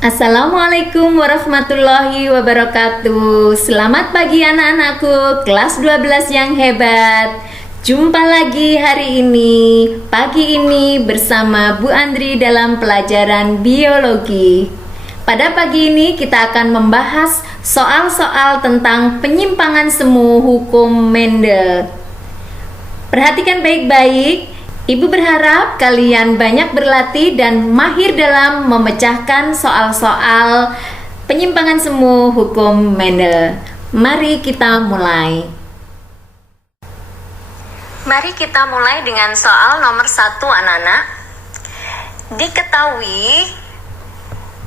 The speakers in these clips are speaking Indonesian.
Assalamualaikum warahmatullahi wabarakatuh. Selamat pagi anak-anakku kelas 12 yang hebat. Jumpa lagi hari ini, pagi ini bersama Bu Andri dalam pelajaran biologi. Pada pagi ini kita akan membahas soal-soal tentang penyimpangan semu hukum Mendel. Perhatikan baik-baik. Ibu berharap kalian banyak berlatih dan mahir dalam memecahkan soal-soal penyimpangan semu hukum Mendel. Mari kita mulai. Mari kita mulai dengan soal nomor 1 anak-anak. Diketahui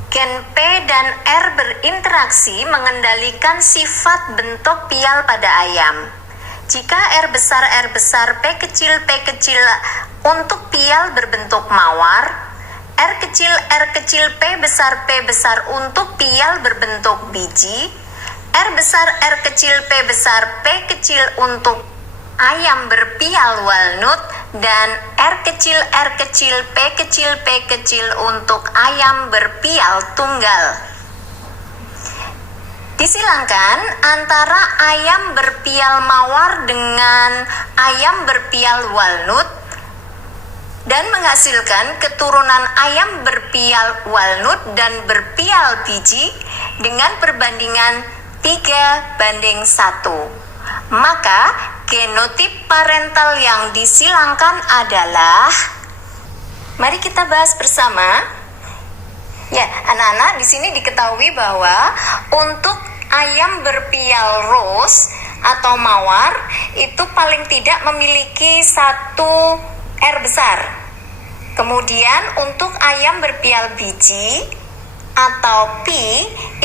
gen P dan R berinteraksi mengendalikan sifat bentuk pial pada ayam. Jika R besar, P kecil untuk pial berbentuk mawar, R kecil, P besar untuk pial berbentuk biji, R kecil, P kecil untuk ayam berpial walnut, dan R kecil, P kecil untuk ayam berpial tunggal. Disilangkan antara ayam berpial mawar dengan ayam berpial walnut dan menghasilkan keturunan ayam berpial walnut dan berpial biji dengan perbandingan 3:1. Maka genotip parental yang disilangkan adalah, mari kita bahas bersama. Ya, anak-anak, di sini diketahui bahwa untuk ayam berpial rose atau mawar itu paling tidak memiliki satu R besar. Kemudian untuk ayam berpial biji atau P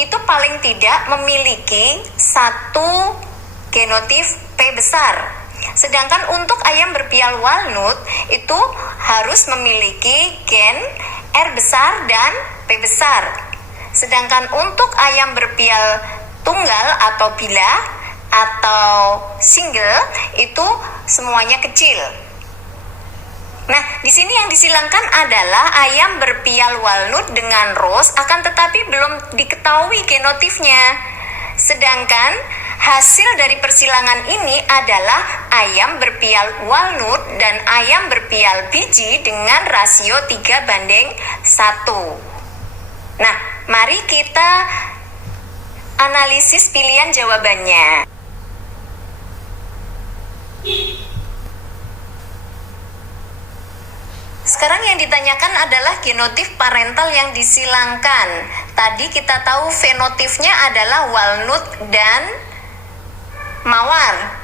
itu paling tidak memiliki satu genotip P besar. Sedangkan untuk ayam berpial walnut itu harus memiliki gen R besar dan P besar. Sedangkan untuk ayam berpial tunggal atau bilah atau single itu semuanya kecil. Nah, di sini yang disilangkan adalah ayam berpial walnut dengan rose, akan tetapi belum diketahui genotipnya. Sedangkan hasil dari persilangan ini adalah ayam berpial walnut dan ayam berpial biji dengan rasio 3:1. Nah, mari kita analisis pilihan jawabannya. Sekarang yang ditanyakan adalah genotip parental yang disilangkan. Tadi kita tahu fenotipnya adalah walnut dan mawar.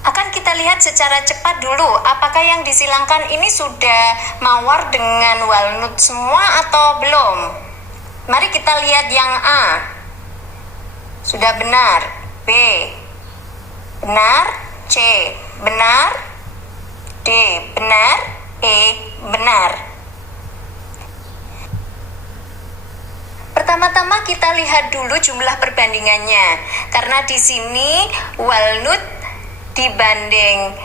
Akan kita lihat secara cepat dulu, apakah yang disilangkan ini sudah mawar dengan walnut semua atau belum? Mari kita lihat yang A. Sudah benar. B. Benar. C. Benar. D. Benar. E. Benar. Pertama-tama kita lihat dulu jumlah perbandingannya. Karena di sini walnut dibanding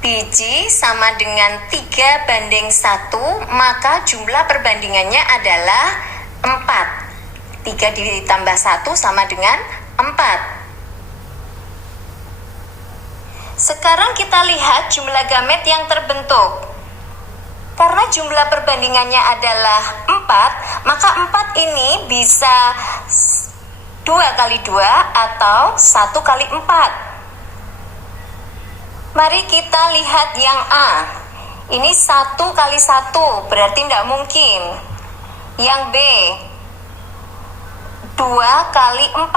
biji sama dengan 3:1, maka jumlah perbandingannya adalah 4. 3 ditambah 1 sama dengan 4. Sekarang kita lihat jumlah gamet yang terbentuk. Karena jumlah perbandingannya adalah 4, maka 4 ini bisa 2x2 atau 1x4. Mari kita lihat yang A. Ini 1x1, berarti tidak mungkin. Yang B, 2x4.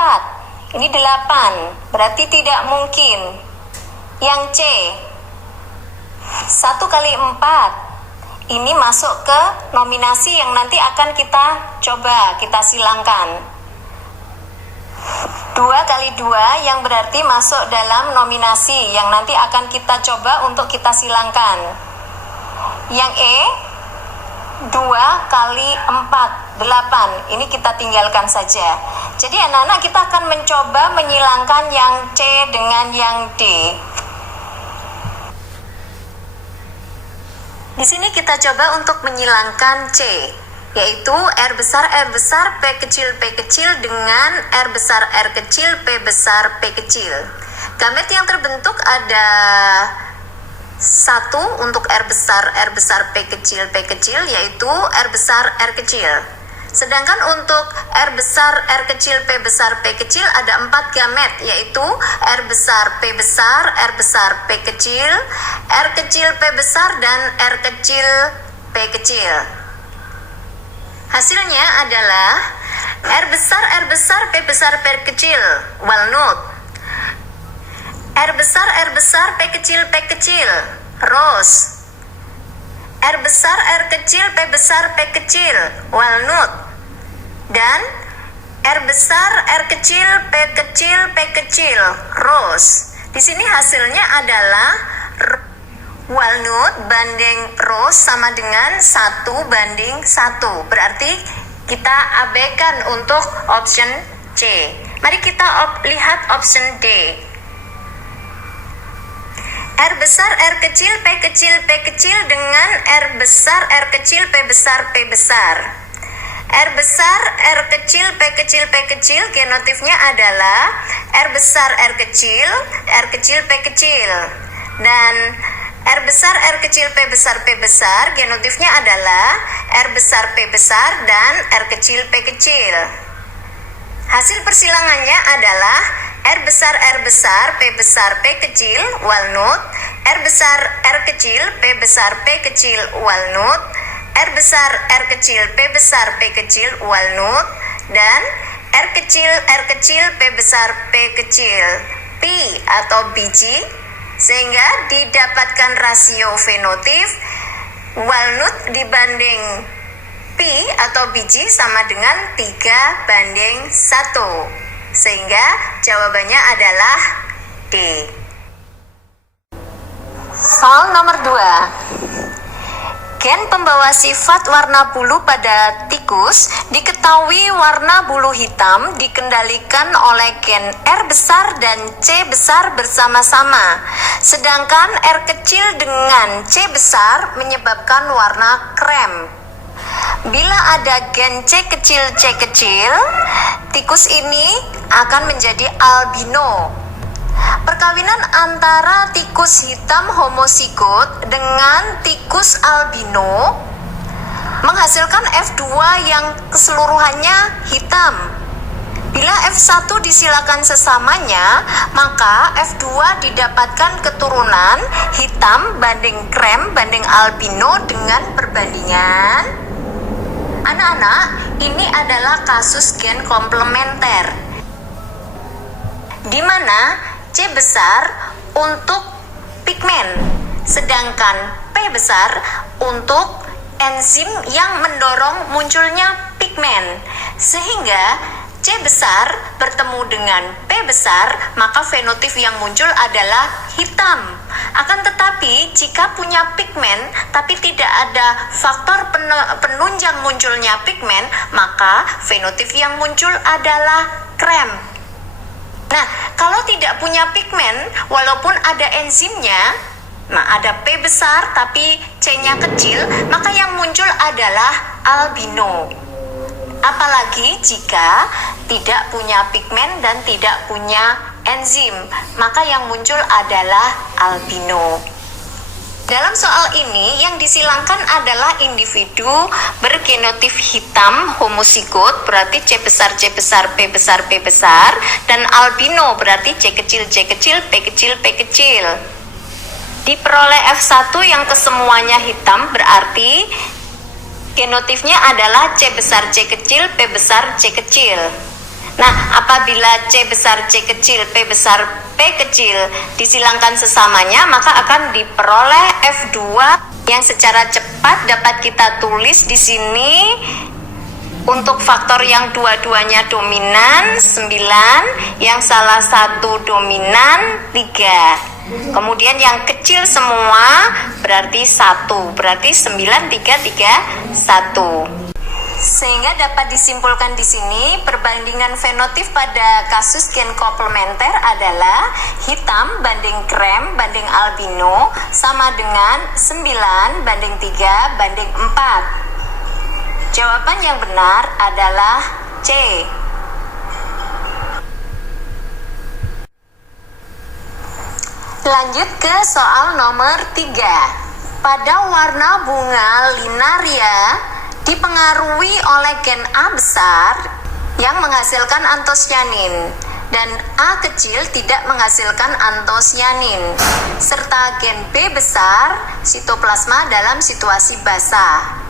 Ini 8, berarti tidak mungkin. Yang C, 1x4. Ini masuk ke nominasi yang nanti akan kita coba, kita silangkan. 2x2 yang berarti masuk dalam nominasi yang nanti akan kita coba untuk kita silangkan. Yang E, 2x4, 8. Ini kita tinggalkan saja. Jadi anak-anak, kita akan mencoba menyilangkan yang C dengan yang D. Di sini kita coba untuk menyilangkan C. yaitu R besar P kecil dengan R besar P besar P kecil. Gamet yang terbentuk ada 1 untuk R besar P kecil yaitu R besar R kecil. Sedangkan untuk R besar R kecil P besar P kecil ada 4 gamet, yaitu R besar P besar, R besar P kecil, R kecil P besar, dan R kecil P kecil. Hasilnya adalah R besar P besar P kecil, walnut. R besar P kecil, rose. R besar R kecil P besar P kecil, walnut. Dan R besar R kecil P kecil, rose. Di sini hasilnya adalah walnut banding rose sama dengan 1:1. Berarti kita abaikan untuk option C. Mari kita lihat option D. R besar R kecil P kecil dengan R besar R kecil P besar P besar. R besar R kecil P kecil, genotifnya adalah R besar R kecil P kecil. Dan R besar R kecil P besar, genotifnya adalah R besar P besar dan R kecil P kecil. Hasil persilangannya adalah R besar P besar P kecil, walnut. R besar R kecil P besar P kecil, walnut. R besar R kecil P besar P kecil, walnut. Dan R kecil P besar P kecil, pi atau biji, sehingga didapatkan rasio fenotif walnut dibanding pi atau biji sama dengan 3:1, sehingga jawabannya adalah D. Soal nomor 2. Gen pembawa sifat warna bulu pada tikus diketahui warna bulu hitam dikendalikan oleh gen R besar dan C besar bersama-sama. Sedangkan R kecil dengan C besar menyebabkan warna krem. Bila ada gen C kecil, tikus ini akan menjadi albino. Perkawinan antara tikus hitam homozigot dengan tikus albino menghasilkan F2 yang keseluruhannya hitam. Bila F1 disilakan sesamanya, maka F2 didapatkan keturunan hitam banding krem banding albino dengan perbandingan. Anak-anak, ini adalah kasus gen komplementer, di mana C besar untuk pigmen, sedangkan P besar untuk enzim yang mendorong munculnya pigmen. Sehingga C besar bertemu dengan P besar, maka fenotip yang muncul adalah hitam. Akan tetapi jika punya pigmen tapi tidak ada faktor penunjang munculnya pigmen, maka fenotip yang muncul adalah krem. Nah, kalau tidak punya pigmen, walaupun ada enzimnya, ada P besar tapi C-nya kecil, maka yang muncul adalah albino. Apalagi jika tidak punya pigmen dan tidak punya enzim, maka yang muncul adalah albino. Dalam soal ini yang disilangkan adalah individu bergenotip hitam homozigot, berarti C besar, P besar, dan albino berarti C kecil, P kecil. Diperoleh F1 yang kesemuanya hitam, berarti genotipnya adalah C besar, C kecil, P besar, C kecil. Nah, apabila C besar, C kecil, P besar, P kecil disilangkan sesamanya, maka akan diperoleh F2 yang secara cepat dapat kita tulis di sini. Untuk faktor yang dua-duanya dominan 9, yang salah satu dominan 3. Kemudian yang kecil semua berarti 1, berarti 9, 3, 1. Sehingga dapat disimpulkan di sini perbandingan fenotip pada kasus gen komplementer adalah hitam banding krem banding albino sama dengan 9:3:4. Jawaban yang benar adalah C. Lanjut ke soal nomor 3. Pada warna bunga linaria dipengaruhi oleh gen A besar yang menghasilkan antosianin dan A kecil tidak menghasilkan antosianin, serta gen B besar sitoplasma dalam situasi basah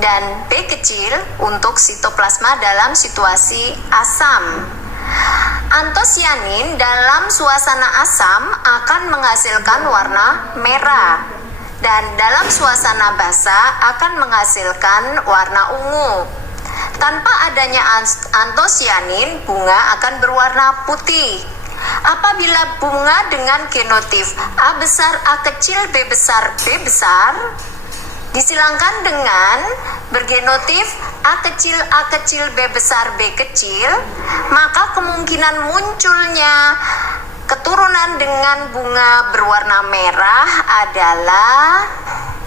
dan B kecil untuk sitoplasma dalam situasi asam. Antosianin dalam suasana asam akan menghasilkan warna merah dan dalam suasana basah akan menghasilkan warna ungu. Tanpa adanya antosianin, bunga akan berwarna putih. Apabila bunga dengan genotif A besar, A kecil, B besar, B besar disilangkan dengan bergenotif A kecil, B besar, B kecil, maka kemungkinan munculnya keturunan dengan bunga berwarna merah adalah,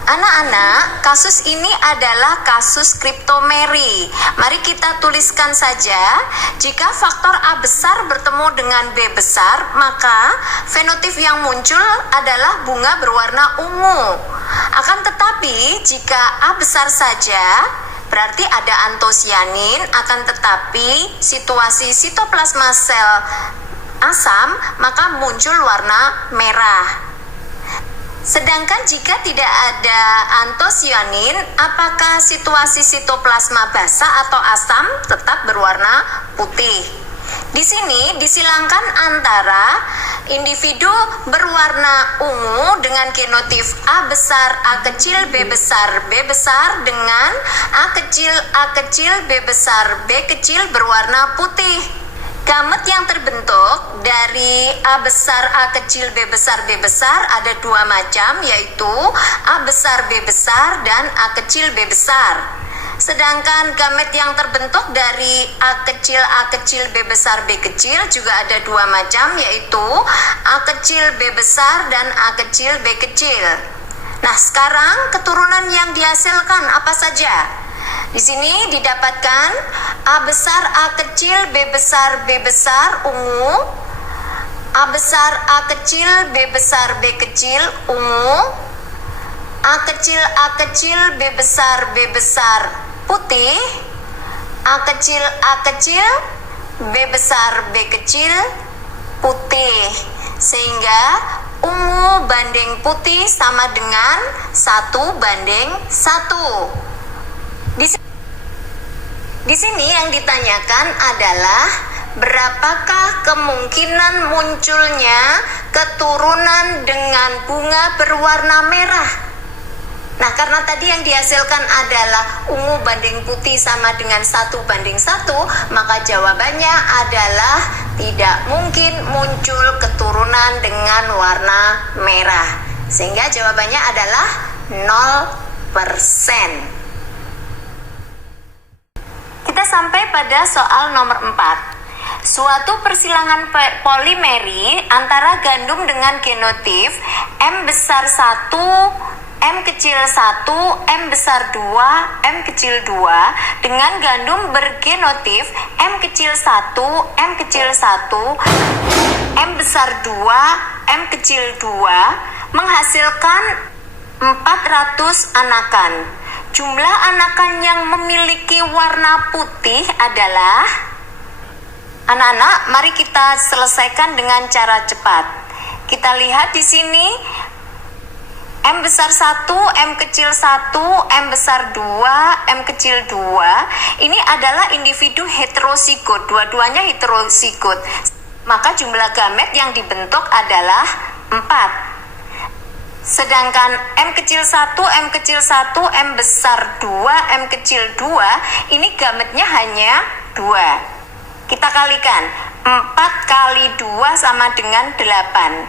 anak-anak, kasus ini adalah kasus kriptomeri. Mari kita tuliskan saja, jika faktor A besar bertemu dengan B besar, maka fenotip yang muncul adalah bunga berwarna ungu. Akan tetapi, jika A besar saja, berarti ada antosianin, akan tetapi situasi sitoplasma sel asam, maka muncul warna merah. Sedangkan jika tidak ada antosianin, apakah situasi sitoplasma basah atau asam tetap berwarna putih? Di sini disilangkan antara individu berwarna ungu dengan genotif A besar, A kecil, B besar, B besar dengan A kecil, B besar, B kecil berwarna putih. Gamet yang terbentuk dari A besar, A kecil, B besar, B besar ada dua macam, yaitu A besar, B besar, dan A kecil, B besar. Sedangkan gamet yang terbentuk dari A kecil, B besar, B kecil juga ada dua macam, yaitu A kecil, B besar, dan A kecil, B kecil. Nah, sekarang keturunan yang dihasilkan apa saja? Di sini didapatkan A besar, A kecil, B besar, B besar, ungu. A besar, A kecil, B besar, B kecil, ungu. A kecil, B besar, B besar, putih. A kecil, B besar, B kecil, putih. Sehingga ungu banding putih sama dengan 1:1. Di sini yang ditanyakan adalah berapakah kemungkinan munculnya keturunan dengan bunga berwarna merah? Nah, karena tadi yang dihasilkan adalah ungu banding putih sama dengan 1:1, maka jawabannya adalah tidak mungkin muncul keturunan dengan warna merah. Sehingga jawabannya adalah 0%. Kita sampai pada soal nomor 4. Suatu persilangan polimeri antara gandum dengan genotif M besar 1, M kecil 1, M besar 2, M kecil 2 dengan gandum bergenotif M kecil 1, M kecil 1, M besar 2, M kecil 2 menghasilkan 400 anakan. Jumlah anakan yang memiliki warna putih adalah, anak-anak, mari kita selesaikan dengan cara cepat. Kita lihat di sini M besar 1, M kecil 1, M besar 2, M kecil 2 ini adalah individu heterozigot, dua-duanya heterozigot. Maka jumlah gamet yang dibentuk adalah 4. Sedangkan M kecil 1, M kecil 1, M besar 2, M kecil 2 ini gametnya hanya 2. Kita kalikan, 4 kali 2 sama dengan 8.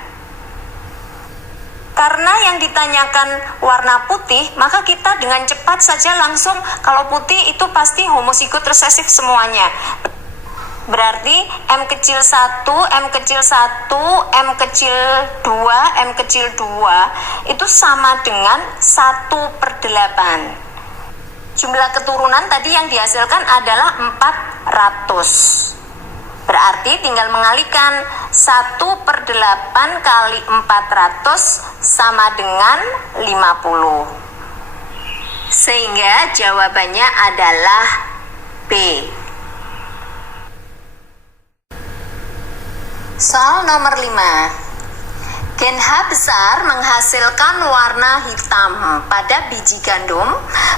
Karena yang ditanyakan warna putih, maka kita dengan cepat saja langsung, kalau putih itu pasti homozigot resesif semuanya. Berarti M kecil 1, M kecil 1, M kecil 2, M kecil 2 itu sama dengan 1/8. jumlah keturunan tadi yang dihasilkan adalah 400. Berarti tinggal mengalikan 1/8 kali 400 sama dengan 50. Sehingga jawabannya adalah B. Soal nomor 5. Gen H besar menghasilkan warna hitam pada biji gandum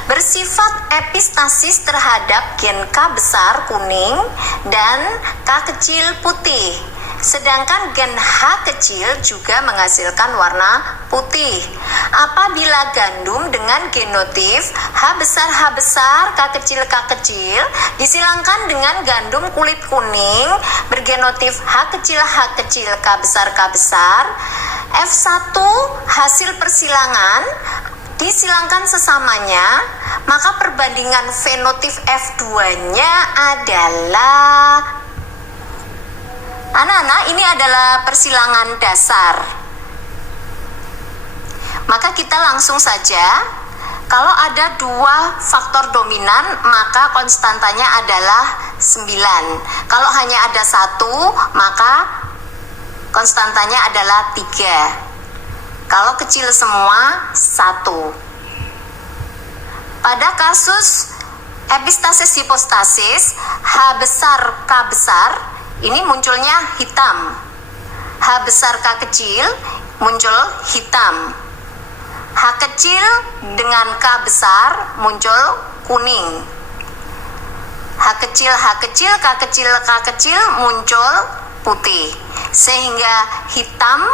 bersifat epistasis terhadap gen K besar kuning dan K kecil putih. Sedangkan gen H kecil juga menghasilkan warna putih. Apabila gandum dengan genotif H besar, K kecil disilangkan dengan gandum kulit kuning bergenotif H kecil, K besar, F1 hasil persilangan disilangkan sesamanya, maka perbandingan fenotip F2-nya adalah, anak-anak, ini adalah persilangan dasar. Maka kita langsung saja, kalau ada 2 faktor dominan maka konstantanya adalah 9. Kalau hanya ada 1 maka konstantanya adalah 3. Kalau kecil semua 1. Pada kasus epistasis hipostasis H besar K besar ini munculnya hitam. H besar K kecil muncul hitam. H kecil dengan K besar muncul kuning. H kecil K kecil muncul putih. Sehingga hitam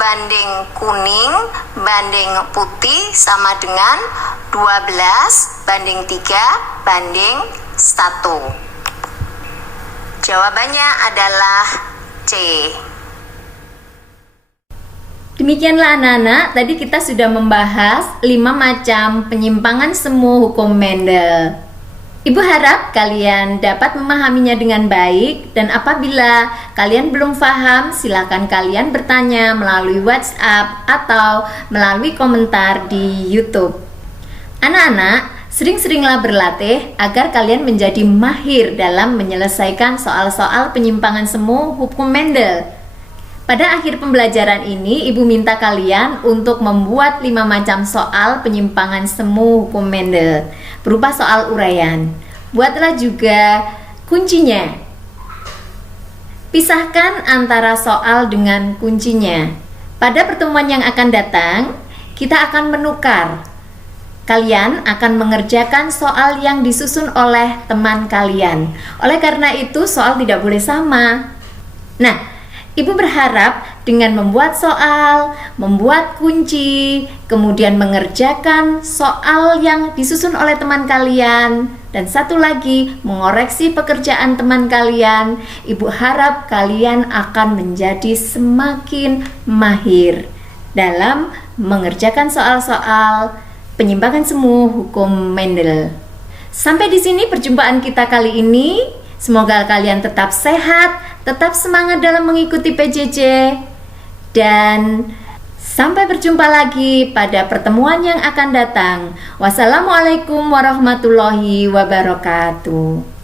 banding kuning banding putih sama dengan 12:3:1. Jawabannya adalah C. Demikianlah anak-anak, tadi kita sudah membahas 5 macam penyimpangan semu hukum Mendel. Ibu harap kalian dapat memahaminya dengan baik, dan apabila kalian belum paham, silakan kalian bertanya melalui WhatsApp atau melalui komentar di YouTube. Anak-anak, sering-seringlah berlatih agar kalian menjadi mahir dalam menyelesaikan soal-soal penyimpangan semu hukum Mendel. Pada akhir pembelajaran ini, Ibu minta kalian untuk membuat 5 macam soal penyimpangan semu hukum Mendel berupa soal uraian. Buatlah juga kuncinya. Pisahkan antara soal dengan kuncinya. Pada pertemuan yang akan datang, kita akan menukar. Kalian akan mengerjakan soal yang disusun oleh teman kalian. Oleh karena itu, soal tidak boleh sama. Nah, Ibu berharap dengan membuat soal, membuat kunci, kemudian mengerjakan soal yang disusun oleh teman kalian, dan satu lagi mengoreksi pekerjaan teman kalian, Ibu harap kalian akan menjadi semakin mahir dalam mengerjakan soal-soal penyimpangan semu hukum Mendel. Sampai di sini perjumpaan kita kali ini. Semoga kalian tetap sehat, tetap semangat dalam mengikuti PJJ, dan sampai berjumpa lagi pada pertemuan yang akan datang. Wassalamualaikum warahmatullahi wabarakatuh.